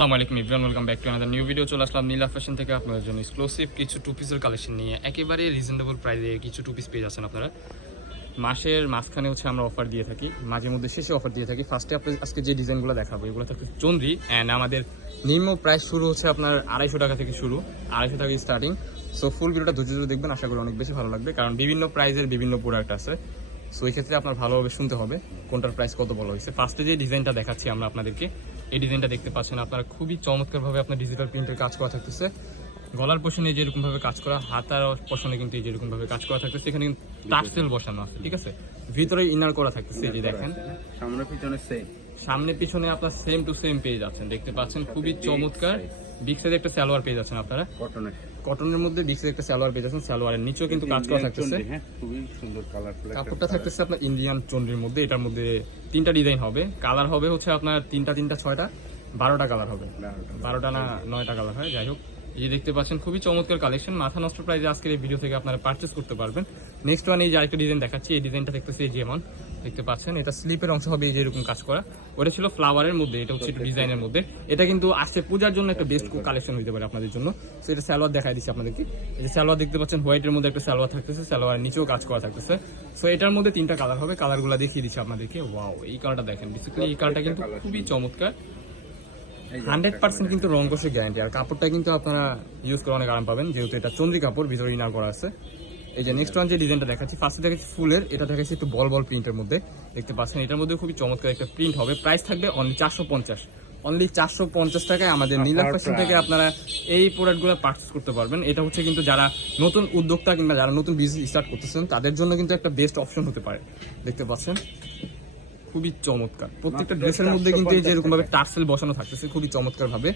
আসসালামু আলাইকুম everyone, welcome back to another new video. চলে আসলাম নীলা ফ্যাশন থেকে আপনাদের জন্য এক্সক্লুসিভ কিছু টু পিসের কালেকশন নিয়ে। একেবারে রিজনেবল প্রাইসে কিছু টু পিস পেয়ে যাচ্ছেন আপনারা। মাসের মাঝখানে আমরা অফার দিয়ে থাকি, মাঝে মধ্যে শেষে অফার দিয়ে থাকি। ফার্স্টে আপনি আজকে যে ডিজাইনগুলো দেখাবো এগুলো থাকছে চন্দ্রি, অ্যান্ড আমাদের নিম্ন প্রাইস শুরু হচ্ছে আপনার 250 টাকা থেকে শুরু, 250 টাকা স্টার্টিং। সো ফুল ভিডিওটা ধৈর্য দেখবেন, আশা করি অনেক বেশি ভালো লাগবে, কারণ বিভিন্ন প্রাইসের বিভিন্ন প্রোডাক্ট আছে। সো এই ক্ষেত্রে আপনার ভালোভাবে শুনতে হবে কোনটার প্রাইস কত বলা হয়েছে। ফার্স্টে যে ডিজাইনটা দেখাচ্ছি আমরা আপনাদেরকে, এই ডিজাইনটা দেখতে পাচ্ছেন আপনারা, খুবই চমৎকারভাবে আপনার ডিজিটাল প্রিন্টের কাজ করা থাকতেছে। গলার পোষণে যেরকমভাবে কাজ করা, হাতার পোষণে কিন্তু যেরকমভাবে কাজ করা থাকতেছে, এখানে কিন্তু টার্সেল বসানো আছে, ঠিক আছে। ভিতরে ইনার করা থাকতেছে, এই যে দেখেন সামনে পিছনে আপনার সেম টু সেম পেয়ে যাচ্ছেন, দেখতে পাচ্ছেন খুবই চমৎকার। বিগ সাইজের একটা সালোয়ার পেয়ে যাচ্ছেন আপনারা, কটনের মধ্যে বিগ সাইজের একটা সালোয়ার পেয়ে যাচ্ছেন। সালোয়ারের নিচেও কিন্তু কাজ করা থাকতেছে, খুবই সুন্দর কালারফুল। কাপড়টা থাকতেছে আপনার ইন্ডিয়ান চন্দ্রির মধ্যে। এটার মধ্যে 3টা ডিজাইন হবে, কালার হবে হচ্ছে আপনার 3টা 6টা 12টা কালার হবে, 12টা না 9টা কালার হয়, যাই হোক। এই যে দেখতে পাচ্ছেন খুবই চমৎকার কালেকশন, মাথা নষ্ট প্রাইসে আজকের এই ভিডিও থেকে আপনারা পারচেজ করতে পারবেন। নেক্সট ওয়ান, এই যে আরেকটা ডিজাইন দেখাচ্ছি, এই ডিজাইনটা দেখতেছি এই যেমন দেখতে পাচ্ছেন, এটা স্লিপের অংশ হবে, এই যে এরকম কাজ করা। ওটা ছিল ফ্লাওয়ারের মধ্যে, এটা হচ্ছে একটু ডিজাইনের মধ্যে। এটা কিন্তু আসছে পূজার জন্য একটা বেস্ট কালেকশন হতে পারে আপনাদের জন্য। সো এটা সালোয়ার দেখাই দিচ্ছি আপনাদেরকে, এই যে সালোয়ার দেখতে পাচ্ছেন, হোয়াইটের মধ্যে একটা সালোয়ার থাকতেছে, সালোয়ারের নিচেও কাজ করা থাকতেছে। সো এটার মধ্যে 3টা কালার হবে, কালারগুলো দেখিয়ে দিচ্ছি আপনাদেরকে। ওয়াও, এই কালারটা দেখেন, বেসিক্যালি এই কালারটা কিন্তু খুবই চমৎকার, 100% কিন্তু রং কষে গ্যারান্টি। আর কাপড়টা কিন্তু আপনারা ইউজ করে অনেক আরাম পাবেন, যেহেতু এটা চন্দ্রি কাপড়, ভিতরে ইনার করা আছে। এই যে নেক্সট ওয়ান যে ডিজাইনটা দেখাচ্ছি, ফার্স্টে দেখাচ্ছি ফুলের, এটা দেখাচ্ছি একটু বল বল প্রিন্টের মধ্যে, দেখতে পাচ্ছেন। এটার মধ্যে খুবই চমৎকার একটা প্রিন্ট হবে। প্রাইস থাকবে অনলি 450, অনলি 450 টাকায় আমাদের নীলা ফ্যাশন থেকে আপনারা এই প্রোডাক্টগুলো পারচেজ করতে পারবেন। এটা হচ্ছে কিন্তু যারা নতুন উদ্যোক্তা কিংবা যারা নতুন বিজনেস স্টার্ট করতেছেন তাদের জন্য কিন্তু একটা বেস্ট অপশন হতে পারে, দেখতে পাচ্ছেন খুবই চমৎকার। প্রত্যেকটা ড্রেসের মধ্যে কিন্তু এই যেরকম ভাবে টার্সেল বসানো থাকতেছে খুবই চমৎকার ভাবে।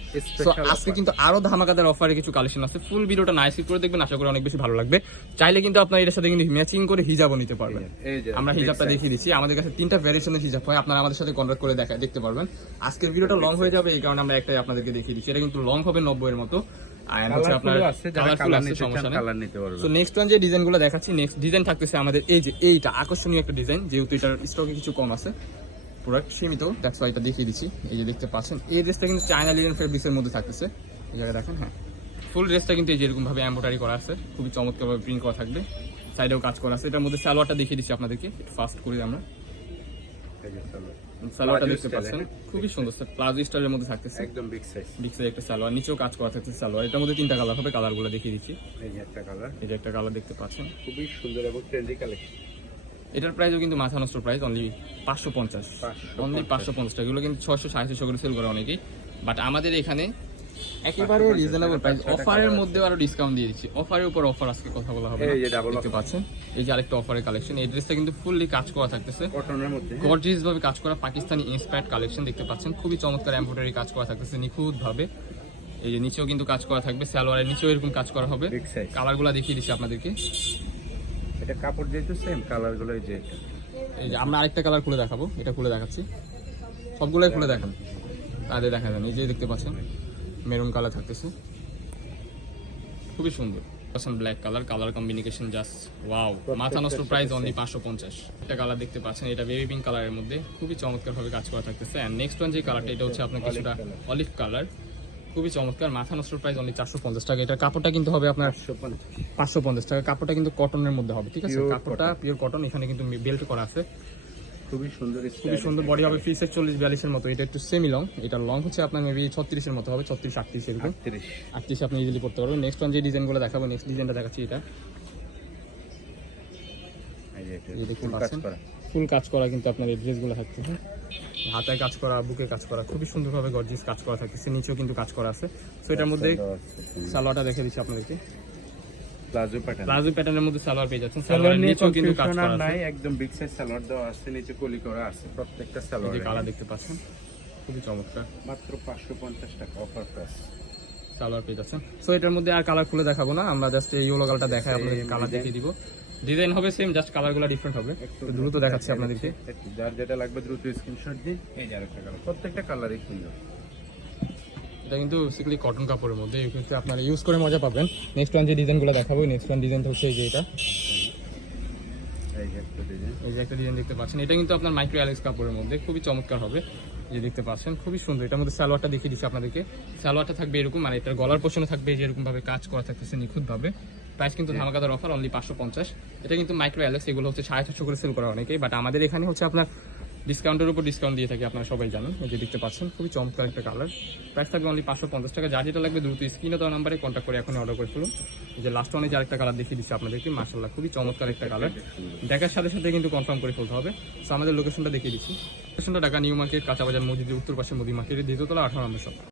সো আজকে কিন্তু আরো ধামাকাদার অফারে কিছু কালেকশন আছে, ফুল ভিডিওটা নাইস করে দেখবেন, আশা করি অনেক বেশি ভালো লাগবে। চাইলে কিন্তু আপনারা এর সাথে কিন্তু ম্যাচিং করে হিজাবও নিতে পারবেন। আমরা হিজাবটা দেখিয়ে দিচ্ছি, আমাদের কাছে 3টা ভ্যারিয়েশনের হিজাব হয়, আপনারা আমাদের সাথে কন্ট্যাক্ট করে দেখতে পারবেন। আজকের ভিডিওটা লং হয়ে যাবে, এই কারণে আমরা একটাই আপনাদেরকে দেখিয়ে দিচ্ছি। এটা কিন্তু লং হবে 90 এর মতো। নেক্সট ওয়ান যে ডিজাইনগুলো দেখাচ্ছি, নেক্সট ডিজাইন থাকতেছে আমাদের এই যে এইটা আকর্ষণীয় একটা ডিজাইন, যেহেতু এটার স্টকে কিছু কম আছে, প্রোডাক্ট সীমিত, দ্যাটস ওয়াই এটা দেখিয়ে দিচ্ছি। এই যে দেখতে পাচ্ছেন, এই ড্রেসটা কিন্তু চায়না লিনেন ফেব্রিক্সের মধ্যে থাকতেছে, এই জায়গায় দেখেন। হ্যাঁ, ফুল ড্রেসটা কিন্তু এই যেরকম ভাবে এমব্রয়ডারি করা আছে, খুবই চমৎকারভাবে প্রিন্ট করা থাকবে, সাইডেও কাজ করা আছে। এটার মধ্যে সালোয়ারটা দেখিয়ে দিচ্ছি আপনাদেরকে, একটু ফাস্ট করি আমরা। সালোয়ারটা দেখতে পাচ্ছেন খুবই সুন্দর, প্লাজো স্টাইলের মধ্যে থাকতেছে, একদম বিগ সাইজ একটা সালোয়ার, নিচেও কাজ করা থাকতেছে সালোয়ার। এটার মধ্যে 3টা কালার হবে, কালারগুলো দেখিয়ে দিচ্ছি। এই যে একটা কালার দেখতে পাচ্ছেন, খুবই সুন্দর এবং ট্রেন্ডি কালেকশন। এটার প্রাইসও কিন্তু মাথা নষ্ট প্রাইস, অনলি 550, অনলি 550 টাকা। এগুলো কিন্তু 600 650 করে সেল করে অনেকেই, বাট আমাদের এখানে একেবারে রিজনেবল প্রাইস, অফারের মধ্যে আরো ডিসকাউন্ট দিয়ে দিচ্ছি। অফারের উপর অফার আজকে কথা বলা হবে, দেখতে পাচ্ছেন। এই যে আরেকটা অফারের কালেকশন, এই ড্রেসটা কিন্তু ফুললি কাজ করা থাকতেছে, কটনের মধ্যে গর্জিয়াস ভাবে কাজ করা, পাকিস্তানি ইন্সপায়ার্ড কালেকশন, দেখতে পাচ্ছেন খুবই চমৎকার এমব্রয়ডারি কাজ করা থাকতেছে নিখুঁত ভাবে। এই যে নিচেও কিন্তু কাজ করা থাকবে, সালোয়ারের নিচেও এরকম কাজ করা হবে। কালারগুলো দেখিয়ে দিচ্ছি আপনাদেরকে, এটা কাপড় যেহেতু সেম কালারগুলো। এই যে আমরা আরেকটা কালার খুলে দেখাবো, এটা খুলে দেখাচ্ছি, সবগুলোই খুলে দেখান, তাদের দেখা যান। এই যে দেখতে পাচ্ছেন মেরুন কালার থাকতেছে, খুবই সুন্দর। Black colour, colour combination just wow, মাথা নষ্ট প্রাইস অনলি 550। একটা কালার দেখতে পাচ্ছেন, এটা বেবি পিঙ্ক কালারের মধ্যে, খুবই চমৎকার ভাবে কাজ করা থাকতেছে। এন্ড নেক্সট ওয়ান যে কালারটা, এটা হচ্ছে আপনার কিছুটা অলিভ কালার, খুবই চমৎকার, মাথা নষ্ট প্রাইস অনলি 450 টাকা। এটার কাপড়টা কিন্তু হবে আপনার 550 টাকা। কাপড়টা কিন্তু কটনের মধ্যে হবে, ঠিক আছে, কাপড়টা পিওর কটন। এখানে কিন্তু বেল্ট করা আছে, খুবই সুন্দর বডি হবে, ফ্রি সাইজ 40-42 এর মতো। এটা একটু সেমি লং, এটা লং হচ্ছে আপনার মেবি 36 এর মতো হবে, 36-38 এরকম, 38 আপনি ইজিলি পড়তে পারবেন। নেক্সট ওয়ান যে ডিজাইনগুলো দেখাবো, নেক্সট ডিজাইনটা দেখাচ্ছি, এটা এই দেখতে পাচ্ছেন ফুল কাজ করা কিন্তু আপনার এই ড্রেসগুলো থাকতেছে, হাতায় কাজ করা, বুকে কাজ করা, খুবই সুন্দরভাবে গর্জিয়াস কাজ করা থাকতেছে, নিচেও কিন্তু কাজ করা আছে। সো এটার মধ্যে সালোয়ারটা দেখে দিচ্ছি আপনাদেরকে, প্লাজো প্যাটার্নের মধ্যে সালোয়ার পেয়ে যাচ্ছেন, সালোয়ারের নিচেও কিন্তু কাজ করা আছে, একদম বিগ সাইজ সালোয়ার দেওয়া আছে, নিচে কলি করা আছে প্রত্যেকটা সালোয়ারে। এই কালার দেখতে পাচ্ছেন খুবই চমৎকার, মাত্র 550 টাকা অফার প্রাইস সালোয়ার পেয়ে যাচ্ছেন। সো এটার মধ্যে আর কালার খুলে দেখাবো না, আমরা জাস্ট এই ইয়েলো কালারটা দেখাই আপনাদের, কালার দেখিয়ে দিব। ডিজাইন হবে সেম, জাস্ট কালারগুলো ডিফারেন্ট হবে। একটু দ্রুত দেখাচ্ছি আপনাদেরকে, যার যেটা লাগবে দ্রুত স্ক্রিনশট দিন। এই যে আরেকটা কালার, প্রত্যেকটা কালারই সুন্দর। এটা কিন্তু বেসিক্যালি কটন কাপড়ের মধ্যে, এই ক্ষেত্রে আপনারা ইউজ করে মজা পাবেন। নেক্সট ওয়ান যে ডিজাইনগুলো দেখাবো, নেক্সট ওয়ান ডিজাইনটা হচ্ছে এই যে এটা, এই যে একটা ডিজাইন দেখতে পাচ্ছেন, এটা কিন্তু আপনার মাইক্রো অ্যালেক্স কাপড়ের মধ্যে, খুবই চমৎকার হবে। যে দেখতে পাচ্ছেন খুবই সুন্দর। এটার মধ্যে সালোয়ারটা দেখিয়ে দিচ্ছি আপনাদেরকে। সালোয়ারটা থাকবে এরকম, মানে এটার গলার পোর্শনে থাকবে যে এরকম ভাবে কাজ করা থাকতেছে নিখুঁতভাবে। প্রাইস কিন্তু ধামাকাদার অফার, অনলি 550। এটা কিন্তু মাইক্রো অ্যালেক্স, এগুলো হচ্ছে 450 করে সেল করা অনেকেই, বাট আমাদের এখানে হচ্ছে আপনার ডিসকাউন্টের উপর ডিসকাউন্ট দিয়ে থাকি, আপনারা সবাই জানেন। এই যে দেখতে পাচ্ছেন খুবই চমৎকার একটা কালার। প্রাইস থাকবে অনলি 550 টাকা। যার যেটা লাগবে দ্রুত স্ক্রিনে দেওয়া নাম্বারে কন্ট্যাক্ট করে এখন অর্ডার করে ফেলুন। যে লাস্ট ওয়ানে যে আরেকটা কালার দেখিয়ে দিচ্ছি আপনাদেরকে, মাশাআল্লাহ খুবই চমৎকার একটা কালার। দেখার সাথে সাথে কিন্তু কনফার্ম করে ফেলতে হবে। সো আমাদের লোকেশনটা দেখিয়ে দিচ্ছি। লোকেশনটা ঢাকা নিউ মার্কেট, কাঁচা বাজার মসজিদের উত্তর পাশে মুদি মার্কেটের দ্বিতীয় তলা 18 নম্বর শপ।